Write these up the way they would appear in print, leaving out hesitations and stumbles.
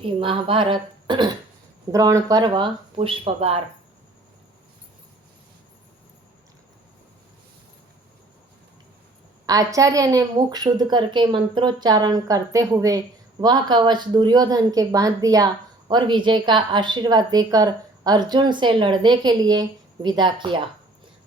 श्री महाभारत द्रोण पर्व पुष्पबार। आचार्य ने मुख शुद्ध करके मंत्रोच्चारण करते हुए वह कवच दुर्योधन के बांध दिया और विजय का आशीर्वाद देकर अर्जुन से लड़ने के लिए विदा किया।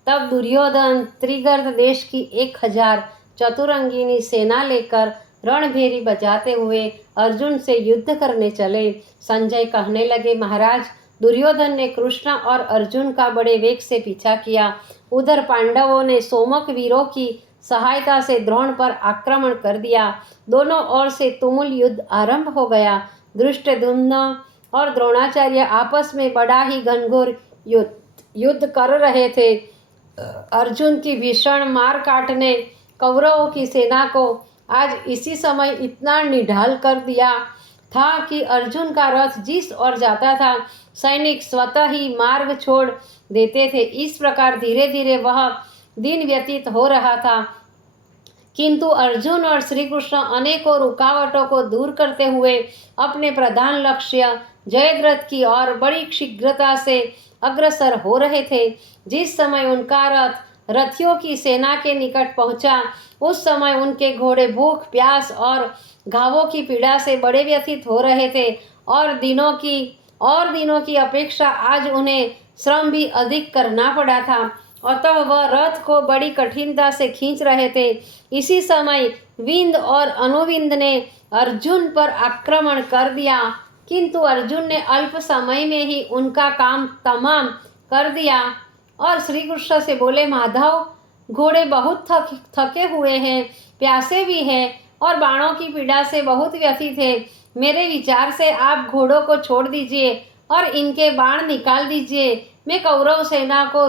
तब दुर्योधन त्रिगर्त देश की 1000 चतुरंगिनी सेना लेकर रणभेरी बजाते हुए अर्जुन से युद्ध करने चले। संजय कहने लगे, महाराज, दुर्योधन ने कृष्ण और अर्जुन का बड़े वेग से पीछा किया। उधर पांडवों ने सोमक वीरों की सहायता से द्रोण पर आक्रमण कर दिया। दोनों ओर से तुमुल युद्ध आरंभ हो गया। धृष्टद्युम्न और द्रोणाचार्य आपस में बड़ा ही घनघोर युद्ध कर रहे थे। अर्जुन की भीषण मार काट ने कौरवों की सेना को आज इसी समय इतना निढाल कर दिया था कि अर्जुन का रथ जिस ओर जाता था सैनिक स्वतः ही मार्ग छोड़ देते थे। इस प्रकार धीरे धीरे वह दिन व्यतीत हो रहा था, किंतु अर्जुन और श्री कृष्ण अनेकों रुकावटों को दूर करते हुए अपने प्रधान लक्ष्य जयद्रथ की ओर बड़ी शीघ्रता से अग्रसर हो रहे थे। जिस समय उनका रथ रथियों की सेना के निकट पहुंचा, उस समय उनके घोड़े भूख, प्यास और घावों की पीड़ा से बड़े व्यथित हो रहे थे और दिनों की अपेक्षा आज उन्हें श्रम भी अधिक करना पड़ा था। अतः वह रथ को बड़ी कठिनता से खींच रहे थे। इसी समय विंद और अनुविंद ने अर्जुन पर आक्रमण कर दिया, किंतु अर्जुन ने अल्प समय में ही उनका काम तमाम कर दिया और श्री कृष्ण से बोले, माधव, घोड़े बहुत थके हुए हैं, प्यासे भी हैं और बाणों की पीड़ा से बहुत व्यथित हैं। मेरे विचार से आप घोड़ों को छोड़ दीजिए और इनके बाण निकाल दीजिए। मैं कौरव सेना को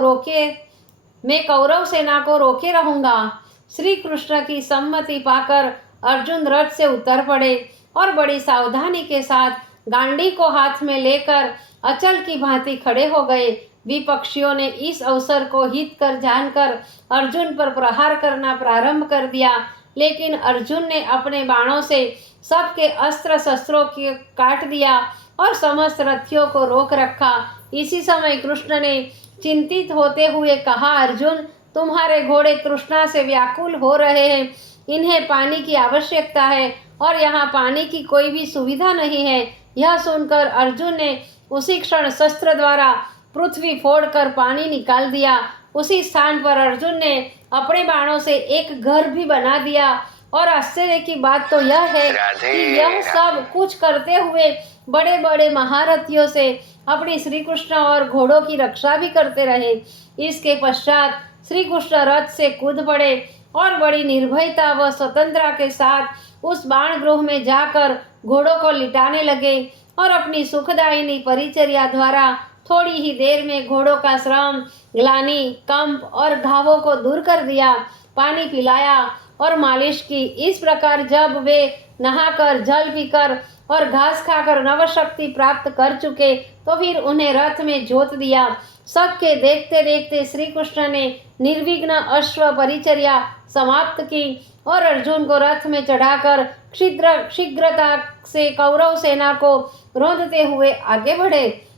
रोके रहूंगा। श्री कृष्ण की सम्मति पाकर अर्जुन रथ से उतर पड़े और बड़ी सावधानी के साथ गांडी को हाथ में लेकर अचल की भांति खड़े हो गए। विपक्षियों ने इस अवसर को हित कर जानकर अर्जुन पर प्रहार करना प्रारंभ कर दिया, लेकिन अर्जुन ने अपने बाणों से सबके अस्त्र शस्त्रों को काट दिया और समस्त रथियों को रोक रखा। इसी समय कृष्ण ने चिंतित होते हुए कहा, अर्जुन, तुम्हारे घोड़े तृष्णा से व्याकुल हो रहे हैं, इन्हें पानी की आवश्यकता है और यहाँ पानी की कोई भी सुविधा नहीं है। यह सुनकर अर्जुन ने उसी क्षण शस्त्र द्वारा पृथ्वी फोड़कर पानी निकाल दिया। उसी स्थान पर अर्जुन ने अपने बाणों से एक घर भी बना दिया और आश्चर्य की बात तो यह है कि यह सब कुछ करते हुए बड़े बड़े महारथियों से अपनी श्री कृष्ण और घोड़ों की रक्षा भी करते रहे। इसके पश्चात श्री कृष्ण रथ से कूद पड़े और बड़ी निर्भयता व स्वतंत्रता के साथ उस बाण गृह में जाकर घोड़ों को लिटाने लगे और अपनी सुखदायिनी परिचर्या द्वारा थोड़ी ही देर में घोड़ों का श्रम, ग्लानि, कंप और घावों को दूर कर दिया। पानी पिलाया और मालिश की। इस प्रकार जब वे नहाकर, जल पीकर और घास खाकर नवशक्ति प्राप्त कर चुके तो फिर उन्हें रथ में जोत दिया। सबके देखते देखते श्री कृष्ण ने निर्विघ्न अश्व परिचर्या समाप्त की और अर्जुन को रथ में चढ़ाकर शीघ्रता से कौरव सेना को रोंदते हुए आगे बढ़े।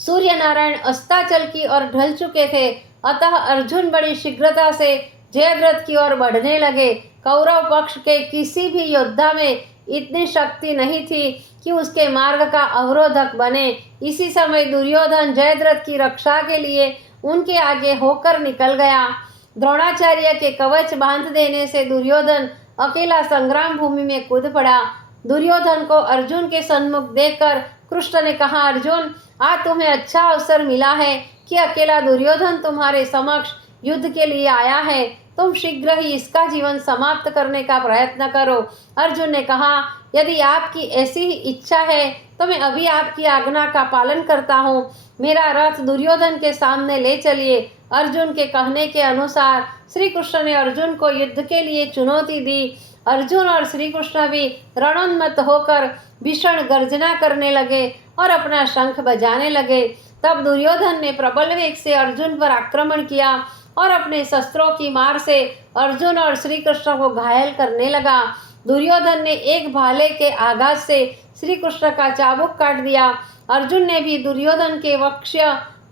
सूर्य नारायण अस्ताचल की ओर ढल चुके थे, अतः अर्जुन बड़ी शीघ्रता से जयद्रथ की ओर बढ़ने लगे। कौरव पक्ष के किसी भी योद्धा में इतनी शक्ति नहीं थी कि उसके मार्ग का अवरोधक बने। इसी समय दुर्योधन जयद्रथ की रक्षा के लिए उनके आगे होकर निकल गया। द्रोणाचार्य के कवच बांध देने से दुर्योधन अकेला संग्राम भूमि में कूद पड़ा। दुर्योधन को अर्जुन के सन्मुख देखकर कृष्ण ने कहा, अर्जुन, आज तुम्हें अच्छा अवसर मिला है कि अकेला दुर्योधन तुम्हारे समक्ष युद्ध के लिए आया है। तुम शीघ्र ही इसका जीवन समाप्त करने का प्रयत्न करो। अर्जुन ने कहा, यदि आपकी ऐसी ही इच्छा है तो मैं अभी आपकी आज्ञा का पालन करता हूँ। मेरा रथ दुर्योधन के सामने ले चलिए। अर्जुन के कहने के अनुसार श्री कृष्ण ने अर्जुन को युद्ध के लिए चुनौती दी। अर्जुन और श्री कृष्ण भी रणोन्मत्त होकर भीषण गर्जना करने लगे और अपना शंख बजाने लगे। तब दुर्योधन ने प्रबल वेग से अर्जुन पर आक्रमण किया और अपने शस्त्रों की मार से अर्जुन और श्री कृष्ण को घायल करने लगा। दुर्योधन ने एक भाले के आघात से श्री कृष्ण का चाबुक काट दिया। अर्जुन ने भी दुर्योधन के वक्ष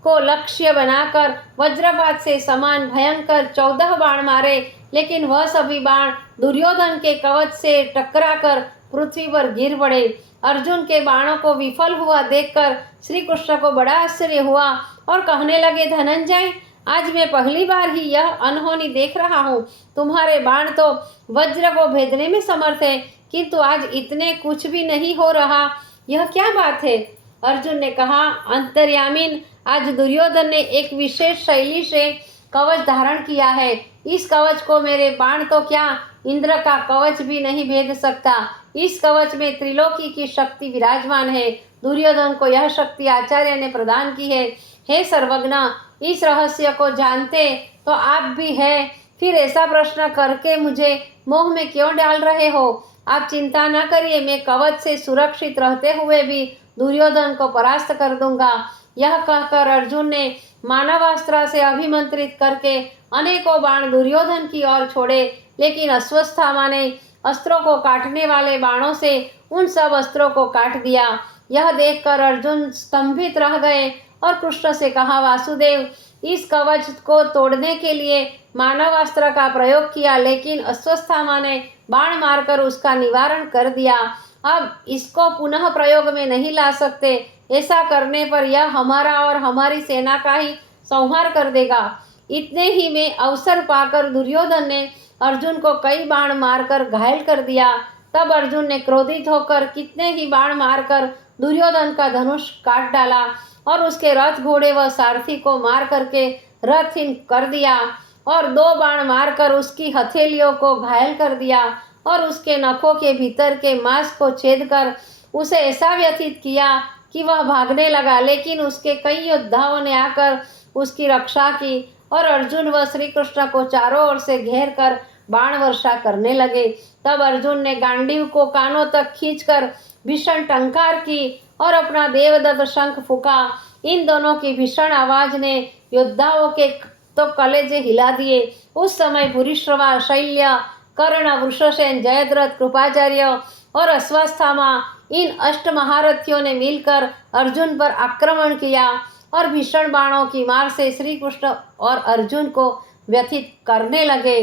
को लक्ष्य बनाकर वज्रपात से समान भयंकर 14 बाण मारे, लेकिन वह सभी बाण दुर्योधन के कवच से टकराकर पृथ्वी पर गिर पड़े। अर्जुन के बाणों को विफल हुआ देखकर श्री कृष्ण को बड़ा आश्चर्य हुआ और कहने लगे, धनंजय, आज मैं पहली बार ही यह अनहोनी देख रहा हूँ। तुम्हारे बाण तो वज्र को भेदने में समर्थ है, किंतु आज इतने कुछ भी नहीं हो रहा, यह क्या बात है? अर्जुन ने कहा, अंतर्यामीन, आज दुर्योधन ने एक विशेष शैली से कवच धारण किया है। इस कवच को मेरे बाण तो क्या, इंद्र का कवच भी नहीं भेद सकता। इस कवच में त्रिलोकी की शक्ति विराजमान है। दुर्योधन को यह शक्ति आचार्य ने प्रदान की है। हे सर्वज्ञ, इस रहस्य को जानते तो आप भी है, फिर ऐसा प्रश्न करके मुझे मोह में क्यों डाल रहे हो? आप चिंता न करिए, मैं कवच से सुरक्षित रहते हुए भी दुर्योधन को परास्त कर दूंगा। यह कहकर अर्जुन ने मानवास्त्र से अभिमंत्रित करके अनेकों बाण दुर्योधन की ओर छोड़े, लेकिन अश्वत्थामा ने अस्त्रों को काटने वाले बाणों से उन सब अस्त्रों को काट दिया। यह देखकर अर्जुन स्तंभित रह गए और कृष्ण से कहा, वासुदेव, इस कवच को तोड़ने के लिए मानवास्त्र का प्रयोग किया, लेकिन अश्वत्थामा ने बाण मारकर उसका निवारण कर दिया। अब इसको पुनः प्रयोग में नहीं ला सकते। ऐसा करने पर यह हमारा और हमारी सेना का ही संहार कर देगा। इतने ही में अवसर पाकर दुर्योधन ने अर्जुन को कई बाण मारकर घायल कर दिया। तब अर्जुन ने क्रोधित होकर कितने ही बाण मारकर दुर्योधन का धनुष काट डाला और उसके रथ, घोड़े व सारथी को मार करके रथहीन कर दिया और 2 बाण मारकर उसकी हथेलियों को घायल कर दिया और उसके नखों के भीतर के मांस को छेद कर उसे ऐसा व्यथित किया कि वह भागने लगा, लेकिन उसके कई योद्धाओं ने आकर उसकी रक्षा की और अर्जुन व श्री कृष्ण को चारों ओर से घेर कर बाण वर्षा करने लगे। तब अर्जुन ने गांडीव को कानों तक खींचकर भीषण टंकार की और अपना देवदत्त शंख फूंका। इन दोनों की भीषण आवाज ने योद्धाओं के तो कलेजे हिला दिए। उस समय भूरिश्रवा, शैल्य, कर्ण, वृषसेन, जयद्रथ, कृपाचार्य और अश्वत्थामा, इन 8 महारथियों ने मिलकर अर्जुन पर आक्रमण किया और भीषण बाणों की मार से श्री कृष्ण और अर्जुन को व्यथित करने लगे।